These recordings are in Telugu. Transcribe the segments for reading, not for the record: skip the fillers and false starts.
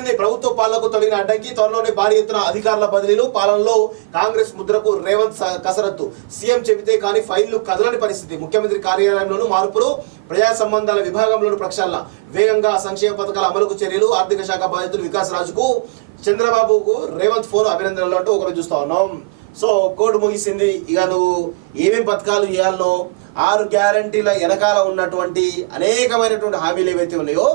ముగిసింది. ప్రభుత్వ పాలనకు తొలగిన అడ్డంకి, త్వరలోనే భారీ ఎత్తున అధికారుల బదిలీలు, పాలనలో కాంగ్రెస్ ముద్రకు రేవంత్ కసరత్తు. సీఎం చెబితే కానీ ఫైళ్లు కదలని పరిస్థితి. ముఖ్యమంత్రి కార్యాలయంలోనూ మార్పులు, ప్రజా సంబంధాల విభాగంలోనూ ప్రక్షాళన. వేగంగా సంక్షేమ పథకాల అమలుకు చర్యలు. ఆర్థిక శాఖ బాధితులు వికాస్ రాజుకు చంద్రబాబుకు రేవంత్ ఫోన్ అభినందనలు అంటూ ఒకరు చూస్తా ఉన్నాం. సో కోడ్ ముగిసింది. ఇక నువ్వు ఏమేమి పథకాలు ఇవ్వాలనో, 6 గ్యారంటీల వెనకాల ఉన్నటువంటి అనేకమైనటువంటి హామీలు ఏవైతే ఉన్నాయో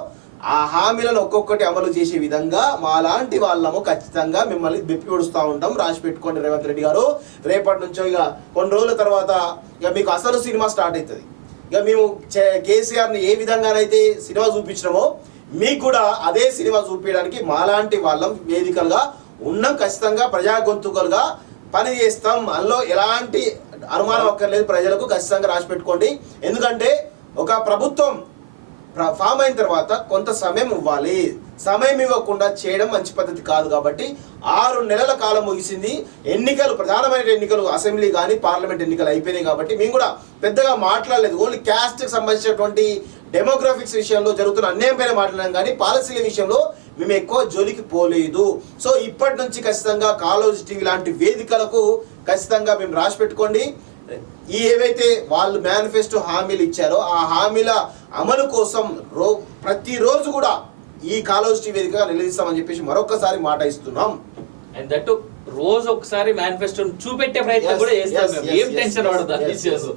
ఆ హామీలను ఒక్కొక్కటి అమలు చేసే విధంగా మాలాంటి వాళ్ళము ఖచ్చితంగా మిమ్మల్ని బెప్పి పొడుస్తూ ఉంటాం. రాసి పెట్టుకోండి రేవంత్ రెడ్డి గారు. రేపటి నుంచో ఇక కొన్ని రోజుల తర్వాత ఇక మీకు అసలు సినిమా స్టార్ట్ అవుతుంది. ఇక మేము కేసీఆర్ని ఏ విధంగానైతే సినిమా చూపించినామో మీకు కూడా అదే సినిమా చూపించడానికి మాలాంటి వాళ్ళం వేదికలుగా ఉన్నాం. ఖచ్చితంగా ప్రజా గొంతుకలుగా పని చేస్తాం. అందులో ఎలాంటి అనుమానం అక్కర్లేదు. ప్రజలకు ఖచ్చితంగా రాసి పెట్టుకోండి. ఎందుకంటే ఒక ప్రభుత్వం ఫామ్ అయిన తర్వాత కొంత సమయం ఇవ్వాలి. సమయం ఇవ్వకుండా చేయడం మంచి పద్ధతి కాదు. కాబట్టి 6 నెలల కాలం ముగిసింది. ఎన్నికలు, ప్రధానమైన ఎన్నికలు, అసెంబ్లీ కానీ పార్లమెంట్ ఎన్నికలు అయిపోయినాయి. కాబట్టి మేము కూడా పెద్దగా మాట్లాడలేదు. ఓన్లీ క్యాస్ట్కి సంబంధించినటువంటి డెమోగ్రఫిక్స్ విషయంలో జరుగుతున్న అన్యాయం పైన మాట్లాడాం కానీ పాలసీల విషయంలో మేము ఎక్కువ జోలికి పోలేదు. సో ఇప్పటి నుంచి ఖచ్చితంగా కాలేజ్ టీవీ లాంటి వేదికలకు ఖచ్చితంగా మేము రాసి పెట్టుకోండి. ఈ ఏవైతే వాళ్ళు మేనిఫెస్టో హామీలు ఇచ్చారో ఆ హామీల అమలు కోసం ప్రతిరోజు కూడా ఈ కాలేజ్ టీవీ వేదికగా నిలదీస్తామని చెప్పేసి మరొకసారి మాట ఇస్తున్నాం. అండ్ దట్ రోజు ఒకసారి మేనిఫెస్టో చూపెట్టే ప్రయత్నం కూడా చేస్తాం. ఏం టెన్షన్ పడదు.